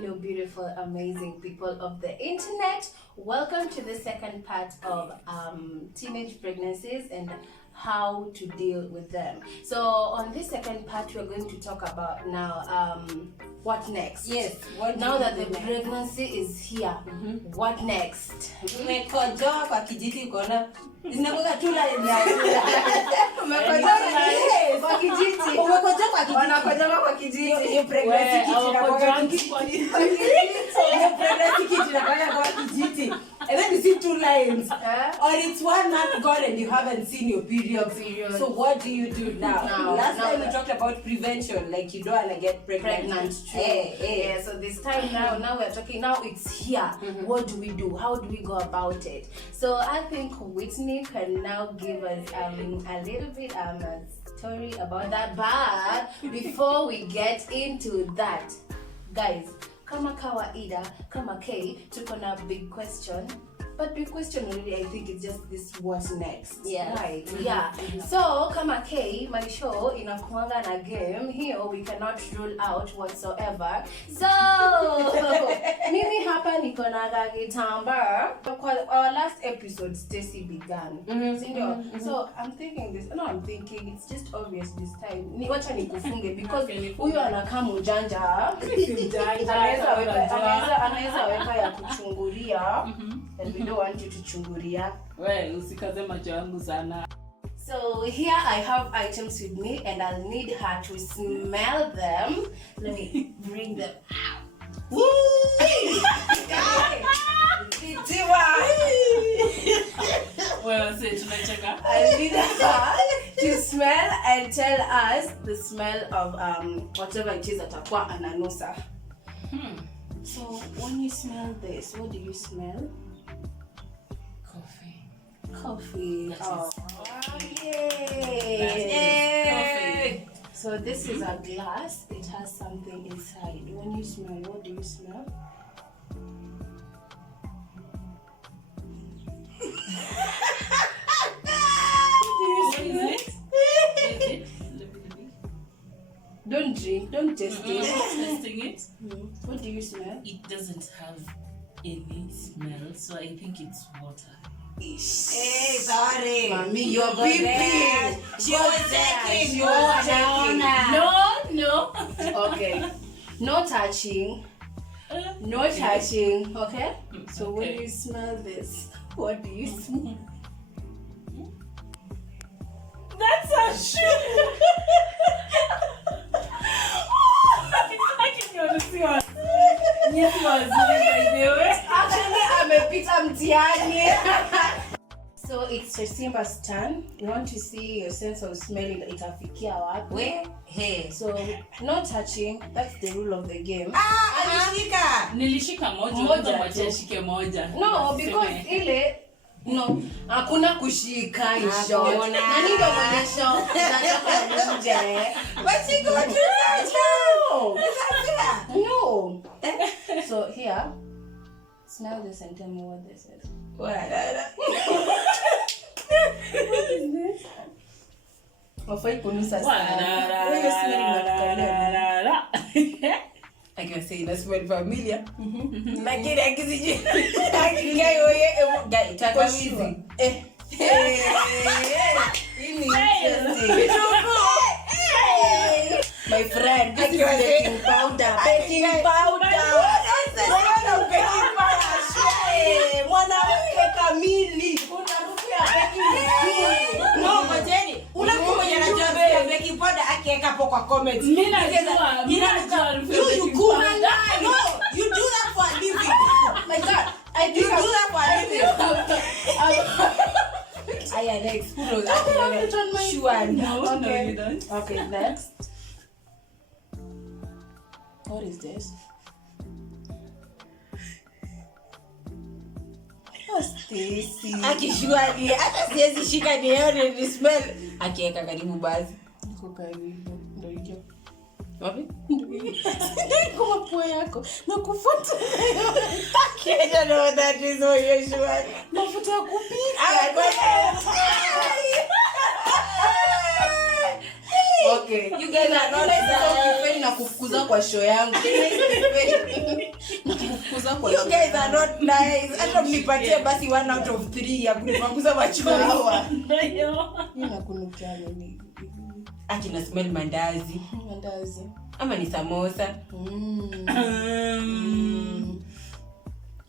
hello, beautiful, amazing people of the internet. Welcome to the second part of teenage pregnancies and how to deal with them. So on this second part, we're going to talk about now what next. Yes. Now that the pregnancy is here, what next? Umekojoa kwa kijiti ukaona zinakuwa tula ya Umekojoa kwa kijiti. Umekojoa kwa kijiti. Wanakojoa kwa kijiti. Hiyo pregnancy kit inakuwa kwa kijiti. Hiyo pregnancy kit inakuwa kwa kijiti. And then you see two lines. Or it's 1 month gone and you haven't seen your period. So what do you do now? Last time we talked about prevention, like you don't want to get pregnant. Yeah, so this time now we're talking, now it's here. What do we do? How do we go about it? So I think Whitney can now give us a little bit a story about that. But before we get into that, guys, kama kawaida, kama K, tuko na big question. But big question really, I think it's just this what's next. Yeah. Right. Yeah. So kama K, my show inakuanga na game. Here we cannot rule out whatsoever. So mimi hapa niko na gitamba. Our last episode Stacy began. So I'm thinking it's just obvious this time. Wacha nikufunge because huyu anakaa mjanja. Anaweza weka ya kuchungulia. And we don't want you to chungulia. Well, usikaze macho yangu sana. So here I have items with me and I'll need her to smell them. Let me bring them out. Well, say tunacheka. I need her to smell and tell us the smell of whatever it is atakuwa ananusa. So when you smell this, what do you smell? Coffee. Oh, yay! Coffee. So this is a glass. It has something inside. When you smell, what do you smell? What is it? Don't drink. Don't taste it. Tasting it. What do you smell? It doesn't have any smell, so I think it's water. Hey, sorry. Mommy, you're peeping. She was checking. No. Okay. No touching. No touching. Okay? So when you smell this, what do you smell? That's a shoe. I can honestly was. Yes, was. Actually, I'm a bit mtiani. So it's a Simba's turn. You want to see your sense of smelling itafikia wapi? Hey. So no touching. That's the rule of the game. Alishika. Nilishika moja macheshike moja. No, because ile no, hakuna kushika isho. Hakuna. Nani ndo mwenye show? Nataka nje. But she got to No. So here, smell this and tell me what this is. What is this? Wafai kunusa sana. When you smell it, I can say it smell familiar. Lakini akiziji. Akigai wewe guy tatawizi. Ini interesting. my friend, this is baking powder. Baking powder. Mwanamke kamili. Unarukia baking. No, ngojeni. Unakuja na job baking powder akiweka hapo kwa comments. Mimi najua. No, you do that for a living. My God, I do that for a living. Aya, next. Kudos. Sure. No, you don't. Okay, next. What is this? Stacy. Akishwali hata siwezi shika nione ni smell. Akiweka karibu basi. Niko karibu. Ndio hiyo. Wapi? Ndio kwa pua yako. Nakufuata. Kesho no that is what you sure. Mafuta ya kupika. Okay. You guys are not nice. Na kufukuza kwa show yangu. You guys are not nice. Hata mnipatie basi 1 out of 3 ya kunipanguza macho hawa. Nina kunukia nini? Ati na smell mandazi. Mandazi. Ama ni samosa.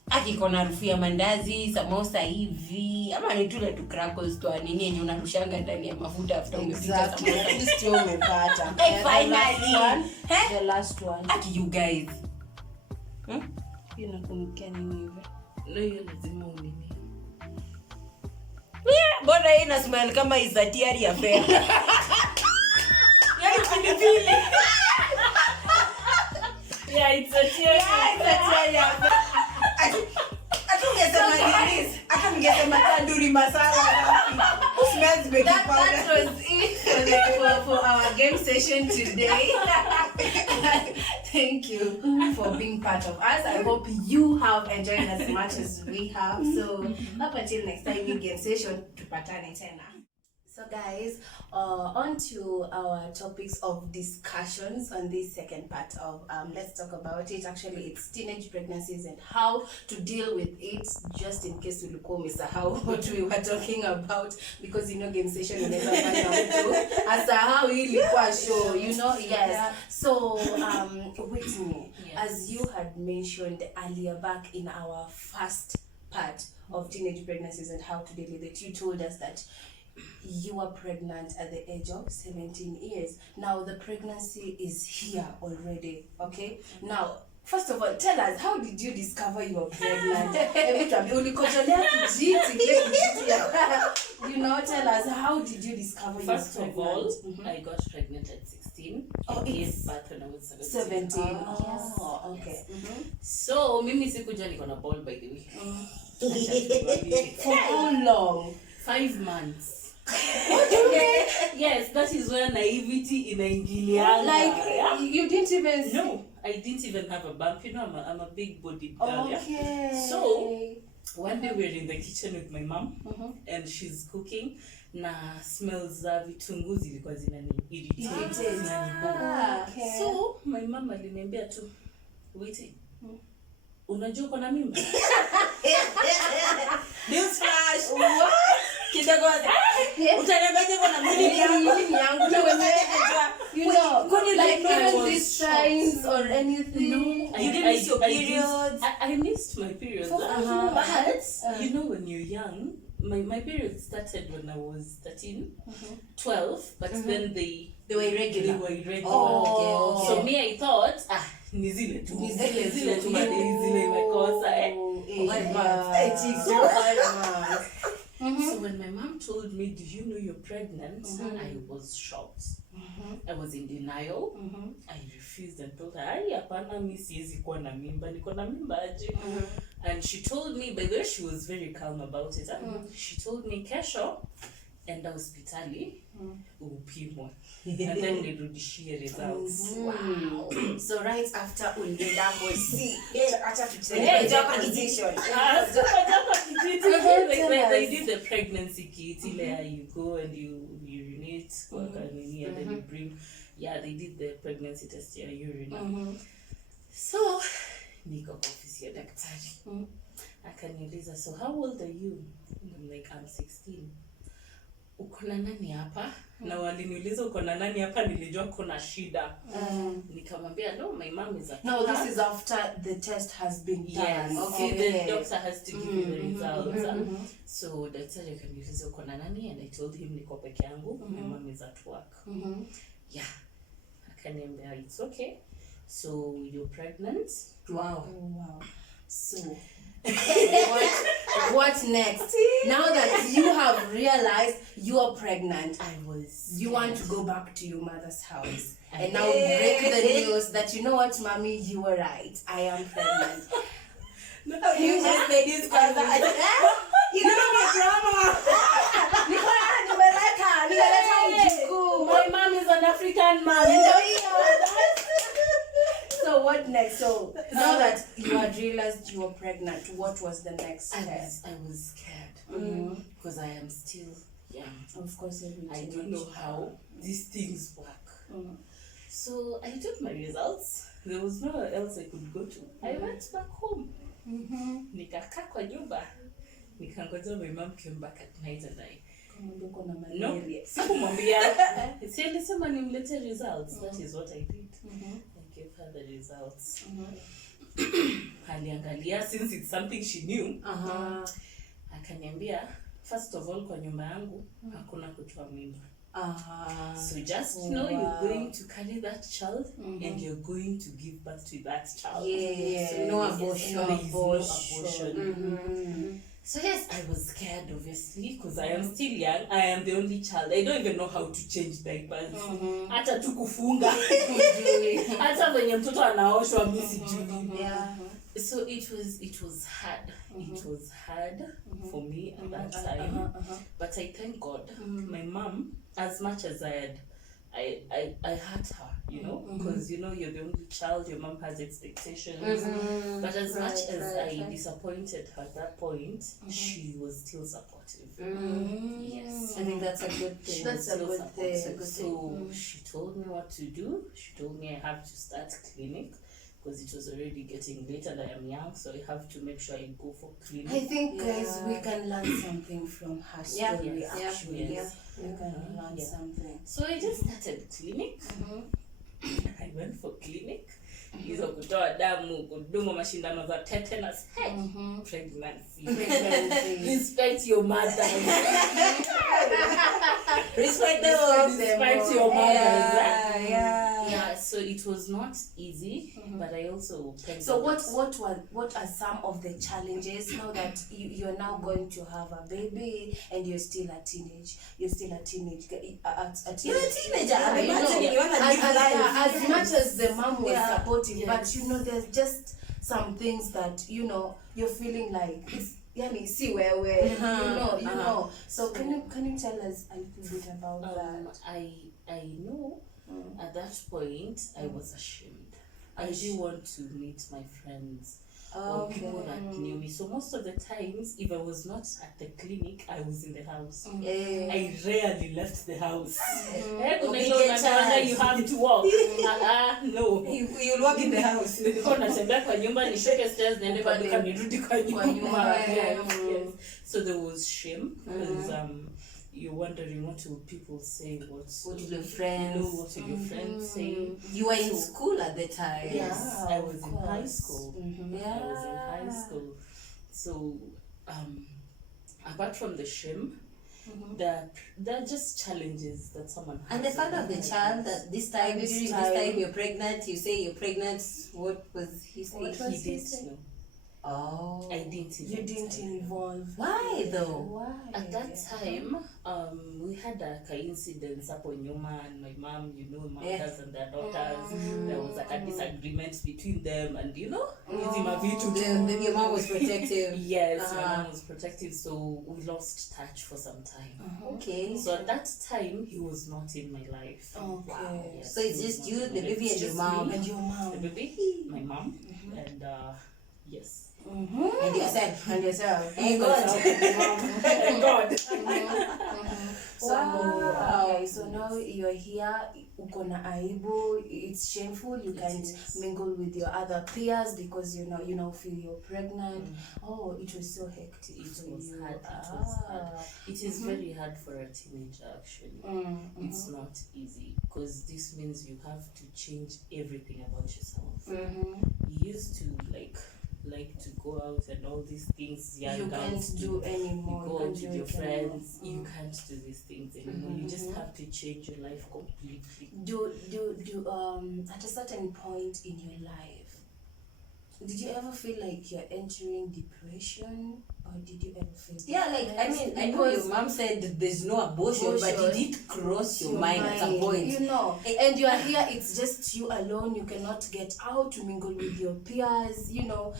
Aki kona harufu ya mandazi, samosa hivi. Ama ni tule tu crackles tu nini yenye unarushanga ndani ya mafuta after umepika samosa. This ndio umepata. Finally. The last one. Aki you guys. Yuna kunukia nini hivi? Leo lazima unini. Bora hii na smell kama isatiari ya fair. Yaani pilipili. Yeah, it's a tear. Ata mngesema tanduri masala. Smells baking powder. That was it for our game session today. Thank you for being part of us. I hope you have enjoyed as much as we have. So up until next time in game session, tupatane tena. So guys, on to our topics of discussions on this second part of let's talk about it. Actually, it's teenage pregnancies and how to deal with it, just in case ulikuwa umesahau what we were talking about, because you know game session inaweza fanya mtu asahau ilikuwa show, you know. Yes. So Whitney, as you had mentioned earlier back in our first part of teenage pregnancies and how to deal with it, you told us that you were pregnant at the age of 17 years. Now the pregnancy is here already, okay? Now, first of all, tell us, how did you discover you were pregnant? You know, tell us, how did you discover you were pregnant? First of all, I got pregnant at 16. I gave birth when I was 17. Yes. Oh, okay. Yes. Mm-hmm. So, mimi sikuja niko na ball, by the way. For how long? 5 months. Yes, that is where naivety inaingilianga. Like, you didn't even see? No, I didn't even have a bump. You know, I'm a big bodied girl. Okay. Yeah? So, one day we're in the kitchen with my mom, and she's cooking. Na smells za vitunguu zilikuwa zinani irritate. Okay. So, my mom aliniambia tu, wait, unajua uko na mimba? News flash. What? Kidogo. Utaniambiaje kuna mwili yangu? You know, like even these was signs or anything. No, You didn't miss your periods. I missed my periods. But you know, when you're young, my period started when I was 13, 12, but then they were irregular. Oh, okay. So me, I thought, ni zile tu madeni imekosa So when my mom told me, do you know you're pregnant? I was shocked. I was in denial. I refused and told her, hapana, mimi siwezi kuwa na mimba, niko na mimba aje. And she told me, by the way, she was very calm about it. She told me, kesho, enda hospitali, upimwe. And then nirudishie results. Wow. So right after ulienda see, acha decision. They did the pregnancy kit, you go and you urinate, and then you bring, they did the pregnancy test, urine. So, niko kwa ofisi ya daktari. Akaniuliza, so how old are you? And I'm like, I'm 16. Uko na nani hapa? Na waliniuliza uko na nani hapa, nilijua kuna shida. Nikamwambia, no, my mom is at No, this is after the test has been done. Yes. Okay. The doctor has to give you the results. So daktari akaniuliza uko na nani, and I told him niko peke yangu. My mom is at work. Yeah. Akaniambia, it's okay. So you're pregnant? Wow. So what next? Now that you have realized you are pregnant, you want to go back to your mother's house and now break the news that, you know what, mommy, you were right, I am pregnant. No, you just made this cause you know my drama. My mom is an African mom. So what next? So now that you had realized you were pregnant, what was the next step? I was scared because I am still young. Of course, I don't know how these things work. So I took my results. There was nowhere else I could go to. I went back home. Nikakaa kwa nyumba. Nikangoja my mom came back at night and no, sikumwambia. Si alisema nimlete results. That is what I did. I gave her the results. Aliangalia, since it's something she knew. Akaniambia, first of all, kwa nyumba yangu hakuna kutoa mimba. So just know you're going to carry that child and you're going to give birth to that child. So no abortion. No abortion. So yes, I was scared obviously because I am still young. I am the only child. I don't even know how to change diapers. Hata tu kufunga. Hata venye mtoto anaoshwa mimi sijui. So it was hard. It was hard for me at that time. But I thank God. My mom, as much as I hurt her, you know, because you know you're the only child, your mom has expectations. But as much as I disappointed her at that point, she was still supportive. Yes, I think that's a good thing. That's a good thing. So she told me what to do. She told me I have to start clinic because it was already getting late and I am young, so I have to make sure I go for clinic. I think, guys, we can learn something from her story. Actually, we can learn something. So I just started clinic. I went for clinic. Hizo kutoa damu, kudunga mashindano za tetanus. Pregnancy. Respect your mother. Respect your mother. Yeah. So it was not easy, but I also. So what are some of the challenges now that you're now going to have a baby and you're still a teenage? You're still a teenage. You're a teenager. As much as the mom was supportive, but you know, there's just some things that you know you're feeling like it's. Yani, see where you know. So can you tell us a little bit about that? I know at that point I was ashamed. I didn't want to meet my friends or people that knew me. So most of the times, if I was not at the clinic, I was in the house. I rarely left the house. You have to walk. No. You'll walk in the house. So there was shame because you're wondering what will people say, what will your friends say. You were in school at the time. Yes, I was in high school. I was in high school. So apart from the shame, there are just challenges that someone has. And the father of the child, that this time you're pregnant, you say you're pregnant, what was he saying? He didn't know. Oh. I didn't. You didn't involve. Why though? At that time, we had a coincidence hapo nyuma, and my mom, you know, mothers and their daughters, there was like a disagreement between them, and you know, your mom was protective. Yes, my mom was protective, so we lost touch for some time. Okay. So at that time, he was not in my life. Okay. Wow. Yes, so it's just you, the baby, and your mom. And your mom. The baby, my mom, and yes. And yourself. And yourself. And God. And God. Okay, so now you're here, ukona aibu, it's shameful, you can't mingle with your other peers because you now feel you're pregnant. Oh, it was so hectic. It was hard. It is very hard for a teenager actually. It's not easy because this means you have to change everything about yourself. You used to like to go out and all these things you can't do anymore. You go out with your friends, you can't do these things anymore. You just have to change your life completely. Do at a certain point in your life, did you ever feel like you're entering depression, or did you ever feel I know your mom said there's no abortion, but it did cross your mind at some point. You know, and you are here, it's just you alone, you cannot get out to mingle with your peers, you know,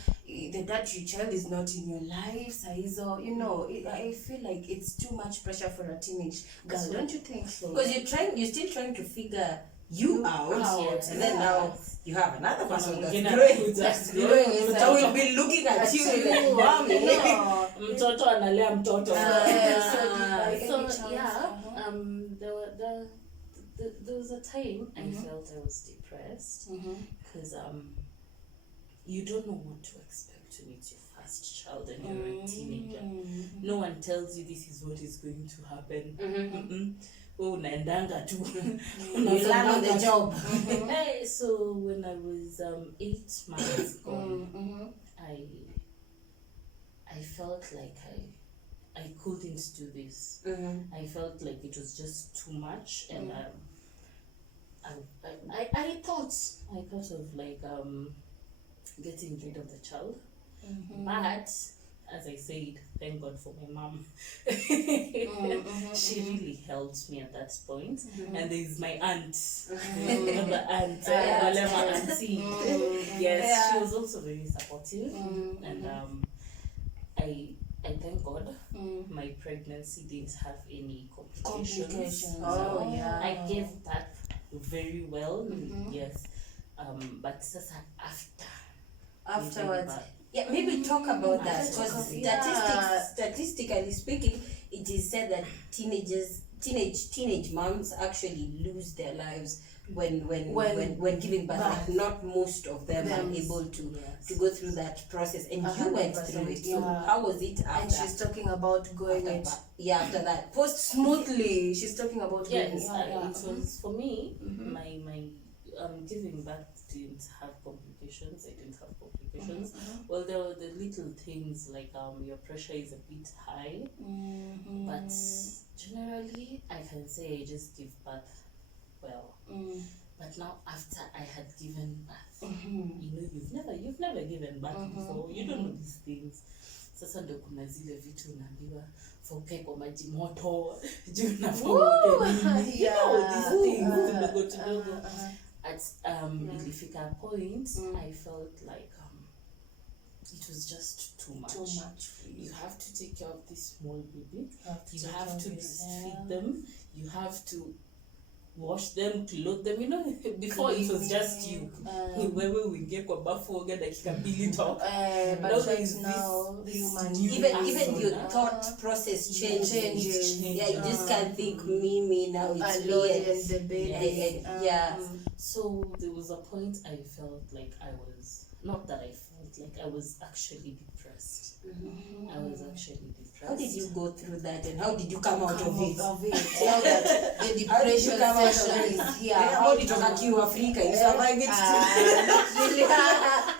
that your child is not in your life, Saizo, you know, I feel like it's too much pressure for a teenage girl, so, don't you think so? Because you're still trying to figure you out, and then now you have another person that's growing, so we'll be looking at you like, mommy, mtoto analea mtoto. So there was a time I felt I was depressed because you don't know what to expect to meet your first child and you're a teenager. No one tells you this is what is going to happen. Unaendanga tu. You learn on the job. So when I was 8 months gone, I felt like I couldn't do this. I felt like it was just too much, and I thought of like getting rid of the child, but as I said, thank God for my mom. She really helped me at that point. And there's my aunt, another aunt, auntie. Yes, she was also very supportive, and I thank God my pregnancy didn't have any complications. I gave birth very well. Yes, but afterwards. Yeah, maybe talk about that, because statistically speaking, it is said that teenage moms actually lose their lives when giving birth. Like, not most of them are able to go through that process, and you went through it. So how was it after? And she's talking about going after that post smoothly. She's talking about it was for me. My giving birth didn't have complications. I didn't have complications. Well, there were the little things like your pressure is a bit high, but generally I can say I just give birth well. But now after I had given birth, you've never given birth before. You don't know these things. Sasa ndo kuna zile vitu unaambiwa foke kwa maji moto juu na foke these things kidogo. At ilifika a point, I felt like it was just too much. You have to take care of this small baby. You have to feed them. You have to wash them, clothe them. Before it was just you. Wewe uingie kwa bafu oga dakika mbili top. But right now, even your thought process changes. Yeah, you just can't think me now. It's me and the baby. So there was a point I felt like I was actually depressed. I was actually depressed. How did you go through that, and how did you come out of it? Now that the depression session is here. How did you come out of Africa? You survived it.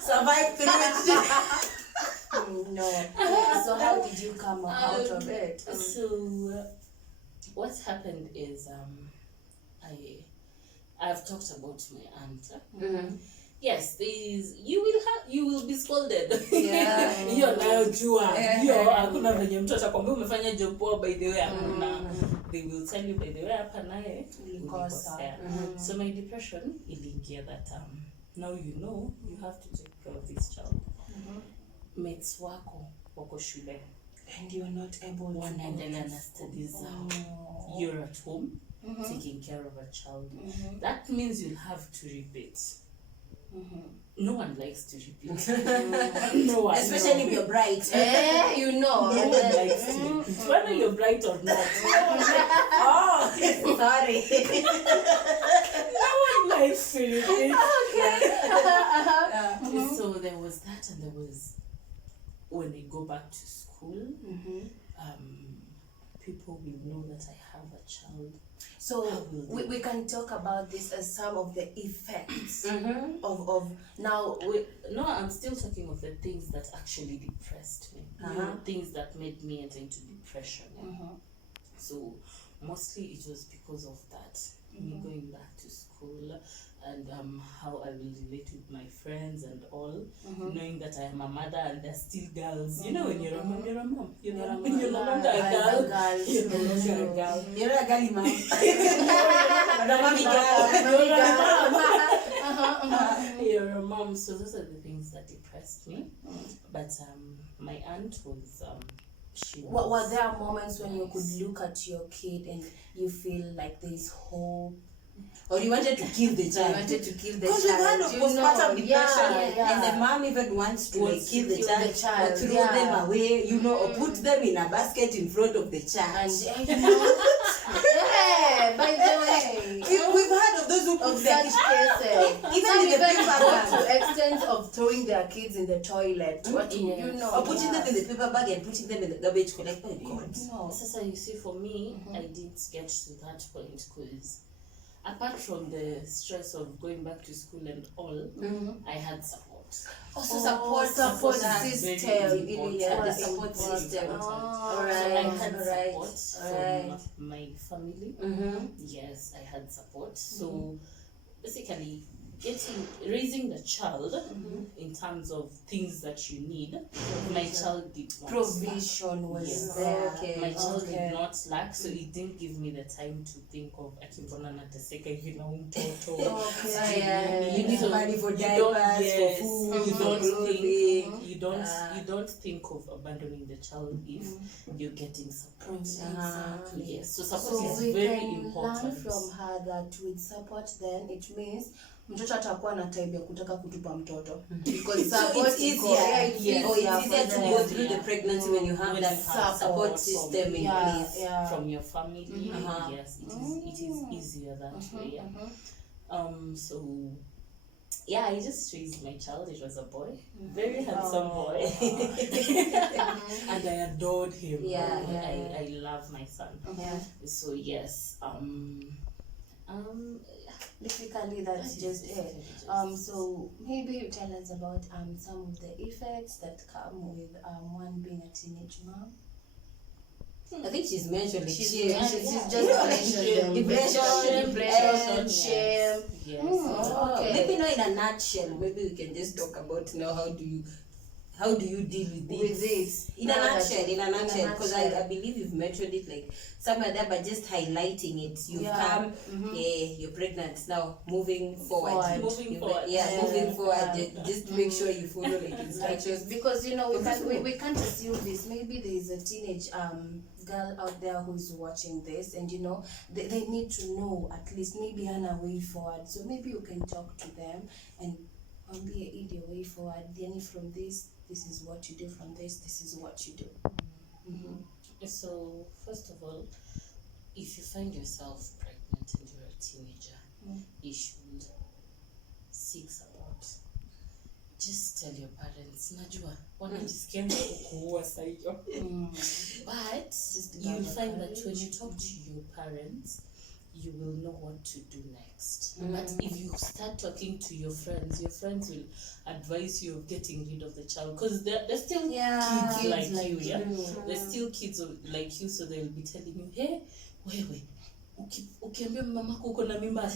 Survived through it. No. So how did you come out of it? So what happened is I've talked about my aunt. Yes, you will be scolded. Hiyo nayo jua. Hiyo hakuna venye mtu atakwambia umefanya job poa by the way hakuna. They will tell you by the way hapa naye ulikosea. So my depression iliingia that now you have to take care of this child. Mates wako shule. And you're not able to wanaendelea na studies zao. You're at home taking care of a child. That means you'll have to repeat. No one likes to repeat. No one. Especially if you're bright. No one likes to repeat. Whether you're bright or not. Sorry. No one likes to repeat. Okay. So there was that, and there was when I go back to school, people will know that I have a child. So we can talk about this as some of the effects of now. No, I'm still talking of the things that actually depressed me. Things that made me enter into depression. So mostly it was because of that. Me going back to school, and how I will relate with my friends and all, knowing that I am a mother and they're still girls. When you're a mom, you're a mom. You're no longer a girl. You're no longer a girl. You're a girly mom. You're a mom. So those are the things that depressed me. But my aunt was were there moments when you could look at your kid and you feel like there's hope? Or you wanted to kill the child? Because you've had postpartum depression, and the mom even wants to kill the child, or throw them away, or put them in a basket in front of the child. And Yeah, by the way. We've heard of those who put Of their such cases. even Some in the even paper go bag. to extent of throwing their kids in the toilet. What do you know? Or putting them in the paper bag and putting them in the garbage collector. Oh God. No. Sasa, you see, for me, I didn't get to that point because apart from the stress of going back to school and all, I had support. Also support That's system. very Yeah, the important. support Very system. important. Oh, So I Alright, had alright, support alright. from my family. Yes, I had support. So basically, raising the child in terms of things that you need, my child did not. Provision was Yes. there. Okay. My child Okay. did not lack, so it didn't give me the time to think of akibona nateseka hivi na mtoto. Yeah, you need So money for you don't- diapers, yes, for food, you for don't clothing. think you don't think of abandoning the child if you're getting support. Exactly. Yes, so support So is we very can important. learn from her that with support then it means mtoto atakuwa na time ya kutaka kutupa mtoto because So support it's iko- easier. yeah, it's Yes. Oh, it's easier easier for to them. go through the pregnancy when you have When that you have support from- system in Yeah, place. yeah. From your family, Uh-huh. yes, it is easier that way. Yeah. So yeah, I just raised my child. It was a boy, very handsome boy, and I adored him. Yeah, Oh, yeah. I love my son. Yeah. So yes, Basically that's just it. So maybe you tell us about some of the effects that come with one being a teenage mom. I think she's mentioned like She's shame. just mentioned depression, shame. Yes. Okay. Maybe not in a nutshell. Maybe we can just talk about now how do you deal with this? With this. In a Now that- nutshell, because I nutshell. believe you've mentioned it like somewhere there, but just highlighting it. You've Yeah. come, you're pregnant now. Moving forward. Moving forward. Moving forward. Yeah. Just make sure you follow like instructions. Because we can't assume this. Maybe there is a teenage girl out there who is watching this, and they need to know at least maybe on a way forward. So maybe you can talk to them and be a way forward. Then from this is what you do. From this is what you do. So first of all, if you find yourself pregnant and you're a teenager, you should seek support. Just tell your parents, najua wanajisikia kukuua saa hiyo. But you'll find that when you talk to your parents, you will know what to do next. But if you start talking to your friends will advise you of getting rid of the child because they're still kids like you, yeah. They're still kids like you, so they'll be telling you, hey, wewe ukiambia mamako uko na mimba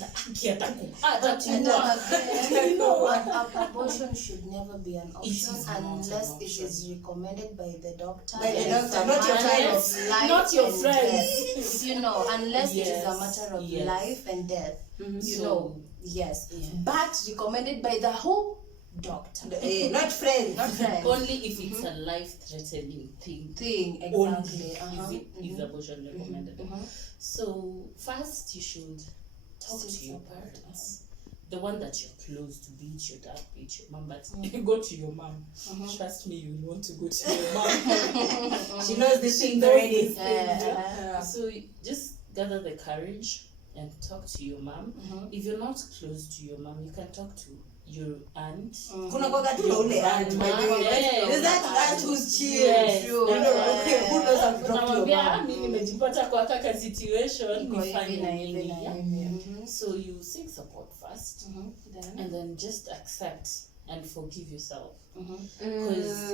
Abortion should never be an option unless it is recommended by the doctor. By the doctor, It's a not your matter friends. of life Not your and friends. death. Unless it is a Yes, matter of yes. life and death. So, Yes. yeah. But recommended by the who? Doctor. Not friends. Not friends. only if it's a life-threatening thing. Exactly. Only is abortion recommended. So first you should talk to your parents. The one that you're close to, be it your dad, be it your mom, but go to your mom. Trust me, you will want to go to your mom. She knows this thing knows already. this thing. So just gather the courage and talk to your mom. If you're not close to your mom, you can talk to your aunt. Kuna kwa tu na ule aunt, by the way. Yes. There's that aunt who's chill. Yes. You know, okay, who knows how to talk to your Unamwambia, mom. mimi nimejipata kwa kaka situation, Iko hivi nifanye na hivi nini, na yeah? hivi. So you seek support first, Then. and then just accept and forgive yourself. Because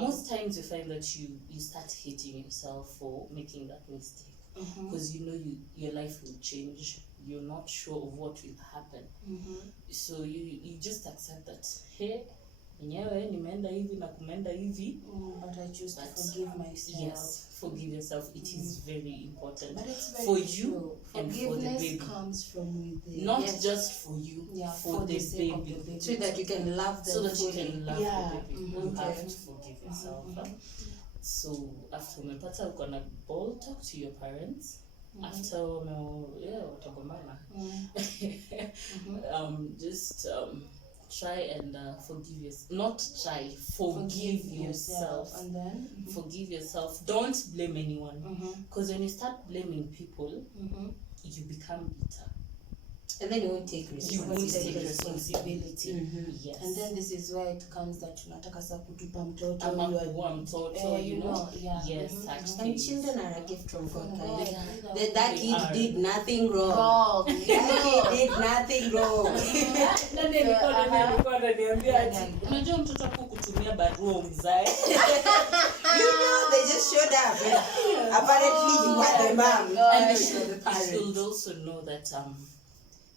most times you find that you start hating yourself for making that mistake. Because your life will change. You're not sure of what will happen. So you just accept that, hey, enyewe nimeenda hivi na kumeenda hivi. But I choose to forgive myself. Yes, forgive yourself. It is very important But it's very for true. you and for the Forgiveness baby. comes from within. Not Yes. just for you, Yeah, for the the sake of baby. the baby. So that you can love them So that you fully. can love Yeah. the baby. You have to forgive yourself. So after umepata uko na ball, talk to your parents. After watagombana, just try and forgive yourself. Not try, forgive yourself. And then Forgive yourself. Don't blame anyone. Because when you start blaming people, you become bitter. And then you won't take responsibility. responsibility. Yes. And then this is where it comes that tunataka sa kutupa mtoto Ama you are- kuwa mtoto, you know. yeah. Yes, And actually. children are a gift from God, guys. Yeah. That They kid are. did nothing wrong. Wrong. That kid did nothing wrong. Nani alikuwa ananiambia ati unajua mtoto wako kutumia barua umzae. You know, they just showed up. And apparently, you were the mom. And you were the you parent. should also know that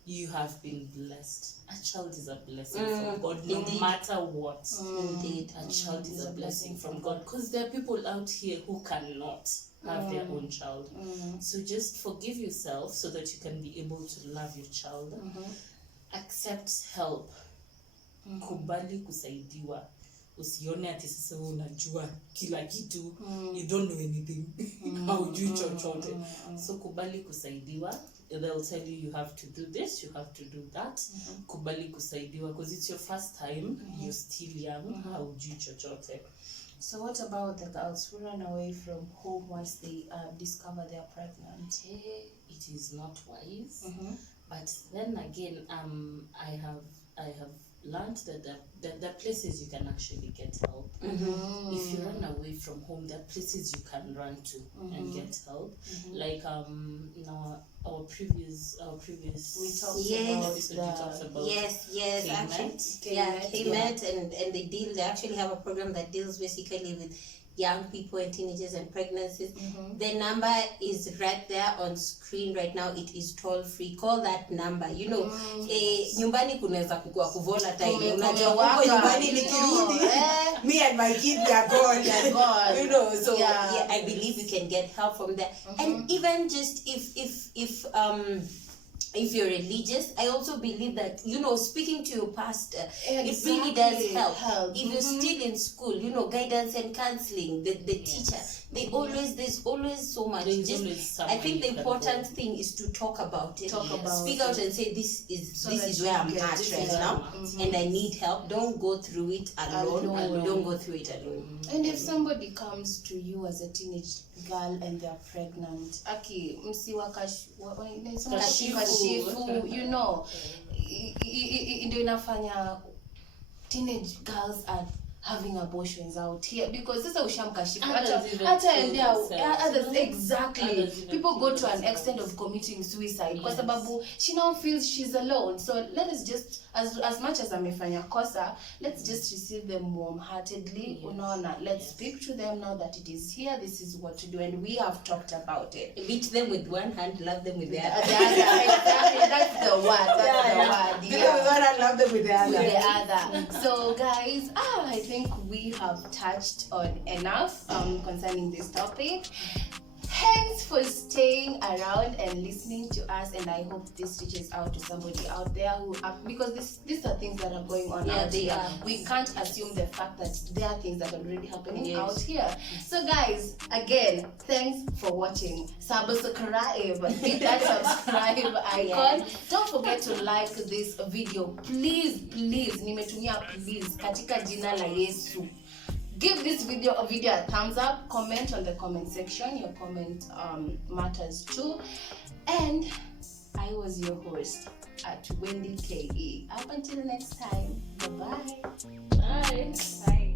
you have been blessed. A child is a blessing from God, no Indeed. matter what. Indeed. A child is a blessing from God, because there are people out here who cannot have their own child. So just forgive yourself so that you can be able to love your child. Accept help. Kubali kusaidiwa. Usione ati sasa wewe unajua kila kitu. You don't know anything. Haujui chochote. So kubali kusaidiwa. They'll tell you you have to do this, you have to do that. Kubali kusaidiwa, because it's your first time. You're still young. Haujui chochote. So what about the girls who run away from home once they discover they are pregnant? It is not wise. But then again, I have learned that there are places you can actually get help. If you run away from home, there are places you can run to and get help. Like in our previous We talked Yes. episode, we talked about Yes, K-Met. actually. Yeah, K-Met, and they actually have a program that deals basically with young people and teenagers and pregnancies. The number is right there on screen right now. It is toll free. Call that number. You know, nyumbani kunaweza kukua kuvolatile. Unajua huko nyumbani nikirudi, me and my kids are gone. You know, so yeah, I believe you can get help from there. And even just if you're religious, I also believe that, you know, speaking to your pastor, it really does help. If you're still in school, you know, guidance and counseling, the teacher, there's always so much. There's Just, always I someone think you the can important go. thing is to talk about it. About Speak out and say, this is that where you I'm get at it. right now, and I need help. Don't go through it alone. Don't go through it alone. And if somebody comes to you as a teenage girl and they're pregnant, aki msiwa kashifu, you know, ndio inafanya teenage girls are having abortions out here because sasa ushamkashifu hata endea others exactly Others people go to an extent of committing suicide kwa sababu she now feels she's alone. So let us just as much as amefanya kosa, let's just receive them warm-heartedly. Unaona, let's speak to them now that it is here, this is what to do, and we have talked about it. Beat them with one hand, love them with the other. Exactly, that's the word. I love them with the other. So guys, I think we have touched on enough concerning this topic. Thanks for staying around and listening to us, and I hope this reaches out to somebody out there who because these are things that are going on out here. We can't assume the fact that there are things that are already happening out here. So guys, again, thanks for watching. Subscribe, hit that subscribe icon. Don't forget to like this video, please. Nimetumia please katika jina la Yesu. Give this video a thumbs up. Comment on the comment section. Your comment matters too. And I was your host at Wendy KE. Up until next time. Bye-bye. Bye. Bye.